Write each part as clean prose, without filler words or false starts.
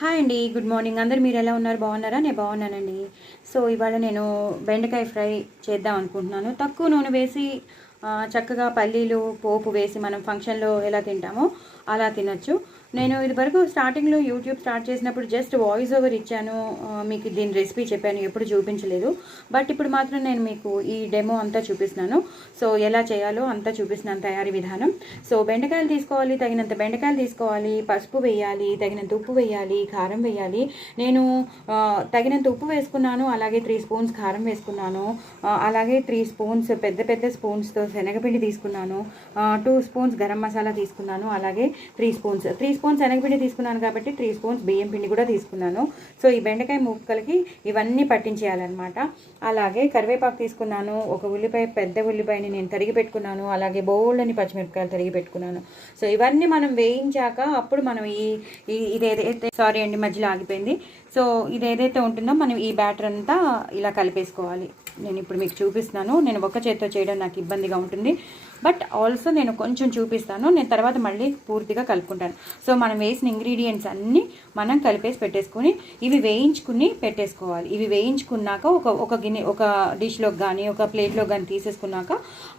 Hi అండి, good morning. అందరు మీరు ఎలా ఉన్నారు? బాగున్నారా? నేను బాగున్నానండి. సో ఇవాళ నేను బెండకాయ ఫ్రై చేద్దాం అనుకుంటున్నాను. తక్కువ నూనె వేసి చక్కగా పల్లీలు పోపు వేసి మనం ఫంక్షన్లో ఎలా తింటామో అలా తినచ్చు. నేను ఇదివరకు స్టార్టింగ్లో యూట్యూబ్ స్టార్ట్ చేసినప్పుడు జస్ట్ వాయిస్ ఓవర్ ఇచ్చాను, మీకు దీని రెసిపీ చెప్పాను, ఎప్పుడు చూపించలేదు. బట్ ఇప్పుడు మాత్రం నేను మీకు ఈ డెమో అంతా చూపిస్తున్నాను. సో ఎలా చేయాలో అంతా చూపిస్తున్నాను, తయారీ విధానం. సో బెండకాయలు తీసుకోవాలి, తగినంత బెండకాయలు తీసుకోవాలి, పసుపు వేయాలి, తగినంత ఉప్పు వేయాలి, కారం వేయాలి. నేను తగినంత ఉప్పు వేసుకున్నాను, అలాగే 3 స్పూన్స్ కారం వేసుకున్నాను, అలాగే 3 స్పూన్స్ పెద్ద పెద్ద స్పూన్స్తో శనగపిండి తీసుకున్నాను, 2 స్పూన్స్ గరం మసాలా తీసుకున్నాను, అలాగే 3 స్పూన్స్ శనగపిండి తీసుకున్నాను కాబట్టి 3 స్పూన్స్ బియ్యం పిండి కూడా తీసుకున్నాను. సో ఈ బెండకాయ ముక్కలకి ఇవన్నీ పట్టించేయాలన్నమాట. అలాగే కరివేపాకు తీసుకున్నాను, ఒక ఉల్లిపాయ, పెద్ద ఉల్లిపాయని నేను తరిగి పెట్టుకున్నాను, అలాగే బోల్డని పచ్చిమిరపకాయలు తరిగి పెట్టుకున్నాను. సో ఇవన్నీ మనం వేయించాక అప్పుడు మనం ఇదేదైతే సారీ అండి మధ్యలో ఆగిపోయింది. సో ఇదేదైతే ఉంటుందో మనం ఈ బ్యాటర్ అంతా ఇలా కలిపేసుకోవాలి. నేను ఇప్పుడు మీకు చూపిస్తున్నాను. నేను ఒక చేత్తో చేయడం నాకు ఇబ్బందిగా ఉంటుంది, బట్ ఆల్సో నేను కొంచెం చూపిస్తాను. నేను తర్వాత మళ్ళీ పూర్తిగా కలుపుకుంటాను. సో మనం వేసిన ఇంగ్రీడియంట్స్ అన్నీ మనం కలిపేసి పెట్టేసుకుని ఇవి వేయించుకుని పెట్టేసుకోవాలి. ఇవి వేయించుకున్నాక ఒక గిన్నె, ఒక డిష్లోకి కానీ ఒక ప్లేట్లోకి కానీ తీసేసుకున్నాక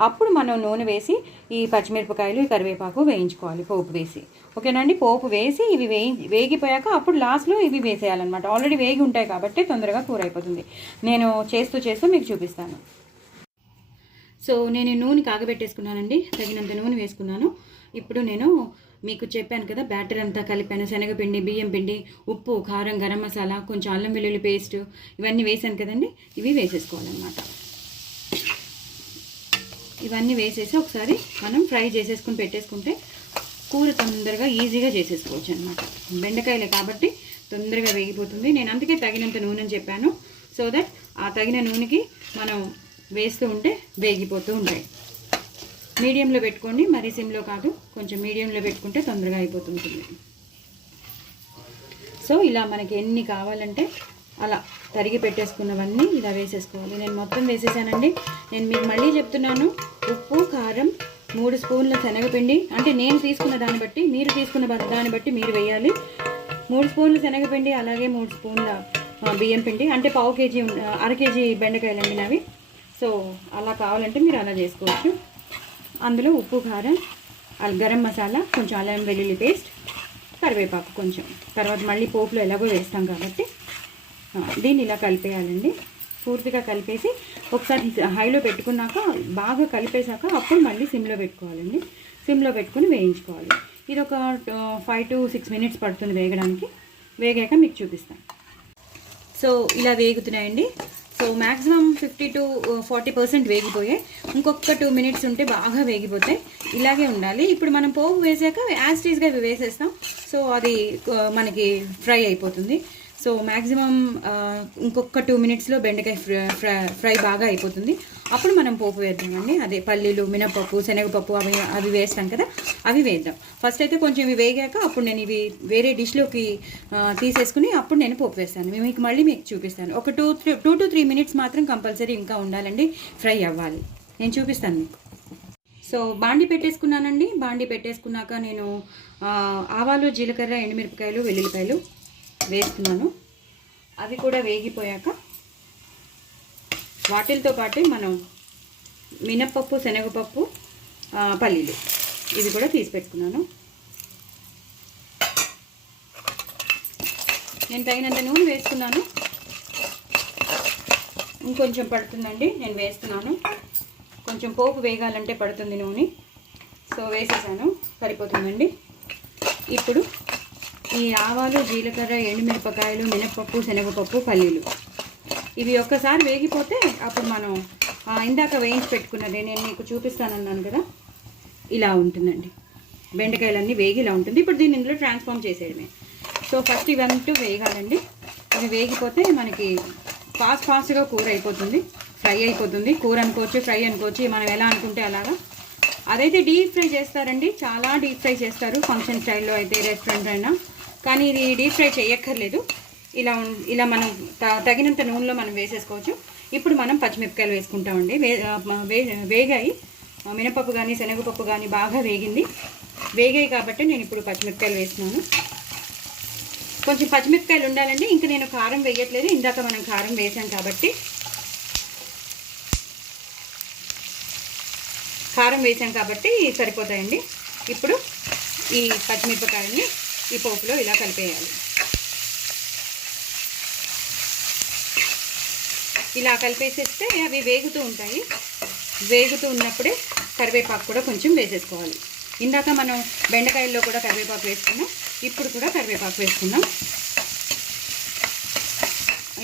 అప్పుడు మనం నూనె వేసి ఈ పచ్చిమిరపకాయలు, ఈ కరివేపాకు వేయించుకోవాలి పోపు వేసి. ఓకేనండి. పోపు వేసి ఇవి వేగిపోయాక అప్పుడు లాస్ట్లో ఇవి వేసేయాలన్నమాట. ఆల్రెడీ వేగి ఉంటాయి కాబట్టి తొందరగా కూర అయిపోతుంది. నేను చేస్తూ మీకు చూపిస్తాను. సో నేను నూనె కాగబెట్టేసుకున్నానండి, తగినంత నూనె వేసుకున్నాను. ఇప్పుడు నేను మీకు చెప్పాను కదా, బ్యాటర్ అంతా కలిపాను. శనగపిండి, బియ్యం పిండి, ఉప్పు, కారం, గరం మసాలా, కొంచెం అల్లం వెల్లుల్లి పేస్ట్ ఇవన్నీ వేసాను కదండి. ఇవి వేసేసుకోవాలన్నమాట. ఇవన్నీ వేసేసి ఒకసారి మనం ఫ్రై చేసేసుకుని పెట్టేసుకుంటే కూర తొందరగా ఈజీగా చేసేసుకోవచ్చు అనమాట. బెండకాయలే కాబట్టి తొందరగా వేగిపోతుంది. నేను అందుకే తగినంత నూనె అని చెప్పాను. సో దట్ ఆ తగిన నూనెకి మనం వేస్తూ ఉంటే వేగిపోతూ ఉంటాయి. మీడియంలో పెట్టుకోండి, మరీ సిమ్లో కాదు, కొంచెం మీడియంలో పెట్టుకుంటే తొందరగా అయిపోతుంటుంది. సో ఇలా మనకి ఎన్ని కావాలంటే అలా తరిగి పెట్టేసుకున్నవన్నీ ఇలా వేసేసుకోవాలి. నేను మొత్తం వేసేసానండి. నేను మీకు మళ్ళీ చెప్తున్నాను, ఉప్పు, కారం, 3 స్పూన్ల శనగపిండి, అంటే నేను తీసుకున్న దాన్ని బట్టి మీరు తీసుకున్న దాన్ని బట్టి మీరు వేయాలి. 3 స్పూన్ల శనగపిండి, అలాగే 3 స్పూన్ల బియ్యం పిండి, అంటే పావు కేజీ, అర కేజీ బెండకాయలు అమ్మినవి. సో అలా కావాలంటే మీరు అలా చేసుకోవచ్చు. అందులో ఉప్పు, కారం, గరం మసాలా, కొంచెం అల్లం వెల్లుల్లి పేస్ట్, కరివేపాకు కొంచెం, తర్వాత మళ్ళీ పోపులో ఎలాగో వేస్తాం కాబట్టి దీన్ని ఇలా కలిపేయాలండి. పూర్తిగా కలిపేసి ఒకసారి హైలో పెట్టుకున్నాక బాగా కలిపేశాక అప్పుడు మళ్ళీ సిమ్లో పెట్టుకోవాలండి. సిమ్లో పెట్టుకుని వేయించుకోవాలి. ఇది ఒక 5 to 6 మినిట్స్ పడుతుంది వేగడానికి. వేగాక మీకు చూపిస్తాను. సో ఇలా వేగుతున్నాయండి. సో మ్యాక్సిమం 50 to 40% వేగిపోయాయి. ఇంకొక 2 మినిట్స్ ఉంటే బాగా వేగిపోతాయి. ఇలాగే ఉండాలి. ఇప్పుడు మనం పోపు వేసాక యాజ్ టీజ్గా వేసేస్తాం. సో అది మనకి ఫ్రై అయిపోతుంది. సో మ్యాక్సిమం ఇంకొక 2 మినిట్స్లో బెండకాయ ఫ్రై బాగా అయిపోతుంది. అప్పుడు మనం పోపు వేద్దామండి. అదే పల్లీలు, మినపప్పు, శనగపప్పు అవి వేస్తాం కదా, అవి వేద్దాం. ఫస్ట్ అయితే కొంచెం ఇవి వేగాక అప్పుడు నేను ఇవి వేరే డిష్లోకి తీసేసుకుని అప్పుడు నేను పోపు వేస్తాను. మీకు చూపిస్తాను. ఒక 2 to 3 మినిట్స్ మాత్రం కంపల్సరీ ఇంకా ఉండాలండి, ఫ్రై అవ్వాలి. నేను చూపిస్తాను మీకు. సో బాండి పెట్టేసుకున్నానండి. బాండి పెట్టేసుకున్నాక నేను ఆవాలు, జీలకర్ర, ఎండుమిరపకాయలు, వెల్లుల్లిపాయలు వేస్తున్నాను. అవి కూడా వేగిపోయాక వాటితో పాటు మనం మినప్పప్పు, శనగపప్పు, పల్లీలు ఇవి కూడా తీసి పెట్టుకున్నాను. నేను తగినంత నూనె వేసుకున్నాను. ఇంకొంచెం పడుతుందండి, నేను వేస్తున్నాను. కొంచెం పోపు వేగాలంటే పడుతుంది నూనె. సో వేసేసాను, సరిపోతుందండి. ఇప్పుడు ఈ ఆవాలు, జీలకర్ర, ఎండుమిరపకాయలు, మినపప్పు, శనగపప్పు, పల్లీలు ఇవి ఒక్కసారి వేగిపోతే అప్పుడు మనం ఇందాక వేయించి పెట్టుకున్నది నేను మీకు చూపిస్తానన్నాను కదా, ఇలా ఉంటుందండి. బెండకాయలన్నీ వేగి ఇలా ఉంటుంది. ఇప్పుడు దీన్ని ఇందులో ట్రాన్స్ఫార్మ్ చేసేయడమే. సో ఫస్ట్ ఇవంటూ వేగాలండి. ఇవి వేగిపోతే మనకి ఫాస్ట్గా కూర అయిపోతుంది, ఫ్రై అయిపోతుంది. కూర అనుకోవచ్చు, ఫ్రై అనుకోవచ్చు, మనం ఎలా అనుకుంటే అలాగా. అదైతే డీప్ ఫ్రై చేస్తారండి, చాలా డీప్ ఫ్రై చేస్తారు ఫంక్షన్ స్టైల్లో అయితే, రెస్టారెంట్ అయినా. కానీ ఇది డీప్ ఫ్రై చేయక్కర్లేదు. ఇలా మనం తగినంత నూనెలో మనం వేసేసుకోవచ్చు. ఇప్పుడు మనం పచ్చిమిరపకాయలు వేసుకుంటామండి. వేగాయి, మినపప్పు కానీ శనగపప్పు కానీ బాగా వేగాయి కాబట్టి నేను ఇప్పుడు పచ్చిమిరపకాయలు వేస్తున్నాను. కొంచెం పచ్చిమిరపకాయలు ఉండాలండి. ఇంకా నేను కారం వేయట్లేదు, ఇందాక మనం కారం వేసాం కాబట్టి. సరిపోతాయండి. ఇప్పుడు ఈ పచ్చిమిరపకాయలని ఈ పోపులో ఇలా కలిపేయాలి. ఇలా కలిపేసేస్తే అవి వేగుతూ ఉంటాయి. వేగుతూ ఉన్నప్పుడే కరివేపాకు కూడా కొంచెం వేసేసుకోవాలి. ఇందాక మనం బెండకాయల్లో కూడా కరివేపాకు వేసుకున్నాం, ఇప్పుడు కూడా కరివేపాకు వేసుకున్నాం.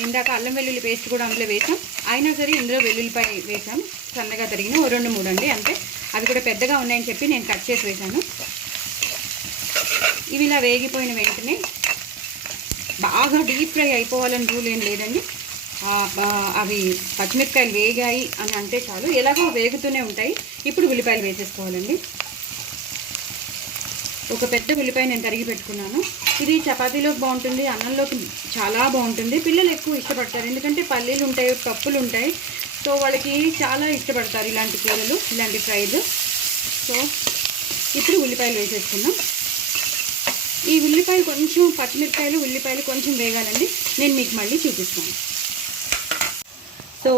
ఇందాక అల్లం వెల్లుల్లి పేస్ట్ కూడా అందులో వేసాం, అయినా సరే ఇందులో వెల్లుల్లిపాయ వేసాం, సన్నగా తరిగిన 2-3 అండి అంతే. అవి కూడా పెద్దగా ఉన్నాయని చెప్పి నేను కట్ చేసి వేసాను. ఇవి ఇలా వేగిపోయిన వెంటనే బాగా డీప్ ఫ్రై అయిపోవాలని రూల్ ఏం లేదండి. అవి పచ్చిమిరపకాయలు వేగాయి అని అంటే చాలు, ఎలాగో వేగుతూనే ఉంటాయి. ఇప్పుడు ఉల్లిపాయలు వేసేసుకోవాలండి. ఒక పెద్ద ఉల్లిపాయ నేను తరిగి పెట్టుకున్నాను. ఇది చపాతీలోకి బాగుంటుంది, అన్నంలోకి చాలా బాగుంటుంది. పిల్లలు ఎక్కువ ఇష్టపడతారు, ఎందుకంటే పల్లీలు ఉంటాయి, పప్పులు ఉంటాయి. సో వాళ్ళకి చాలా ఇష్టపడతారు ఇలాంటి కూరలు, ఇలాంటి ఫ్రైలు. సో ఇప్పుడు ఉల్లిపాయలు వేసేసుకున్నాం. ఈ ఉల్లిపాయలు కొంచెం పచ్చిమిరపకాయలు ఉల్లిపాయలు కొంచెం వేగాలండి, నేను మీకు మళ్ళీ చూపిస్తాను. సో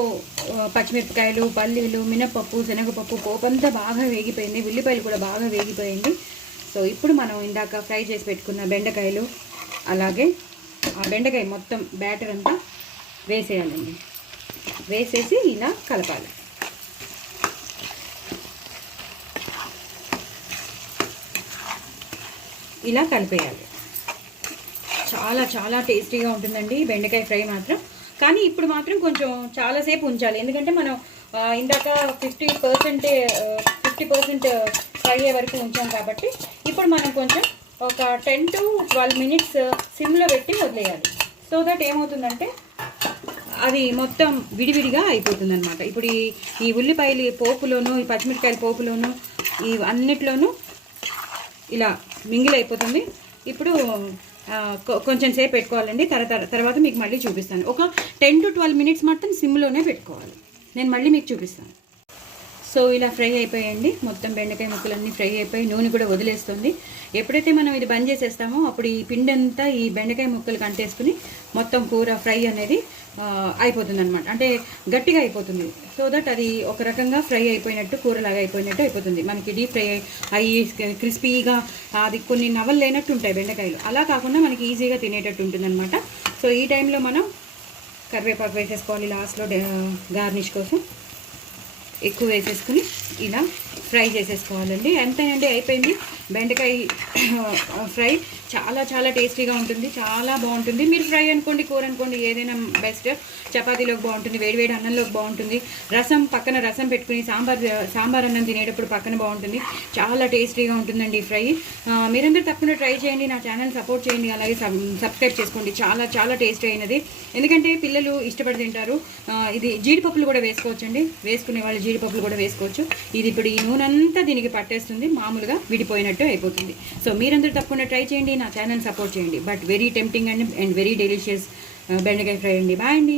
పచ్చిమిరపకాయలు, పల్లీలు, మినపప్పు, శనగపప్పు, పోపంతా బాగా వేగిపోయింది, ఉల్లిపాయలు కూడా బాగా వేగిపోయింది. సో ఇప్పుడు మనం ఇందాక ఫ్రై చేసి పెట్టుకున్న బెండకాయలు, అలాగే ఆ బెండకాయ మొత్తం బ్యాటర్ అంతా వేసేయాలండి. వేసేసి ఇలా కలపాలి. ఇలా కలిపేయాలి. చాలా చాలా టేస్టీగా ఉంటుందండి బెండకాయ ఫ్రై మాత్రం. కానీ ఇప్పుడు మాత్రం కొంచెం చాలాసేపు ఉంచాలి, ఎందుకంటే మనం ఇందాక 50% ఫ్రై అయ్యే వరకు ఉంచాం కాబట్టి ఇప్పుడు మనం కొంచెం ఒక 10 to 12 minutes సిమ్లో పెట్టి వదిలేయాలి. సో దట్ ఏమవుతుందంటే అది మొత్తం విడివిడిగా అయిపోతుంది అనమాట. ఇప్పుడు ఈ ఉల్లిపాయలు పోపులోను, ఈ పచ్చిమిరపకాయల పోపులోను, ఈ అన్నిట్లోనూ ఇలా మింగిల్ అయిపోతుంది. ఇప్పుడు కొంచెం సేపు పెట్టుకోవాలండి. తర్వాత మీకు మళ్ళీ చూపిస్తాను. ఒక 10 to 12 minutes మాత్రం సిమ్లోనే పెట్టుకోవాలి. నేను మళ్ళీ మీకు చూపిస్తాను. సో ఇలా ఫ్రై అయిపోయాయండి, మొత్తం బెండకాయ ముక్కలన్నీ ఫ్రై అయిపోయి నూనె కూడా వదిలేస్తుంది. ఎప్పుడైతే మనం ఇది బంద్ చేసేస్తామో అప్పుడు ఈ పిండి అంతా ఈ బెండకాయ ముక్కలు కంటేసుకుని మొత్తం కూర ఫ్రై అనేది అయిపోతుంది అనమాట, అంటే గట్టిగా అయిపోతుంది. సో దట్ అది ఒక రకంగా ఫ్రై అయిపోయినట్టు, కూరలాగా అయిపోయినట్టు అయిపోతుంది. మనకి డీప్ ఫ్రై అయ్యి క్రిస్పీగా అది కొన్ని నవలు లేనట్టు ఉంటాయి బెండకాయలు, అలా కాకుండా మనకి ఈజీగా తినేటట్టు ఉంటుంది అనమాట. సో ఈ టైంలో మనం కరివేపాకు వేసేసుకోవాలి లాస్ట్లో గార్నిష్ కోసం. ఎక్కువ వేసేసుకుని ఇలా ఫ్రై చేసేసుకోవాలండి. ఎంతేనండి, అయిపోయింది బెండకాయ ఫ్రై. చాలా చాలా టేస్టీగా ఉంటుంది, చాలా బాగుంటుంది. మీరు ఫ్రై అనుకోండి, కూర అనుకోండి, ఏదైనా బెస్ట్. చపాతీలోకి బాగుంటుంది, వేడివేడి అన్నంలోకి బాగుంటుంది, పక్కన రసం పెట్టుకుని సాంబార్ అన్నం తినేటప్పుడు పక్కన బాగుంటుంది. చాలా టేస్టీగా ఉంటుందండి ఈ ఫ్రై. మీరందరూ తప్పకుండా ట్రై చేయండి, నా ఛానల్ సపోర్ట్ చేయండి, అలాగే సబ్స్క్రైబ్ చేసుకోండి. చాలా చాలా టేస్టీ అయినది, ఎందుకంటే పిల్లలు ఇష్టపడి తింటారు. ఇది జీడిపప్పులు కూడా వేసుకోవచ్చండి, వేసుకునే వాళ్ళు జీడిపప్పులు కూడా వేసుకోవచ్చు. ఇది ఇప్పుడు ఈ నూనె అంతా దీనికి పట్టేస్తుంది, మామూలుగా విడిపోయినట్టు అయిపోతుంది. సో మీరందరూ తప్పకుండా ట్రై చేయండి, నా ఛానల్ సపోర్ట్ చేయండి. But very tempting and very delicious బెండకాయ ఫ్రై అండి. బాయ్ అండి.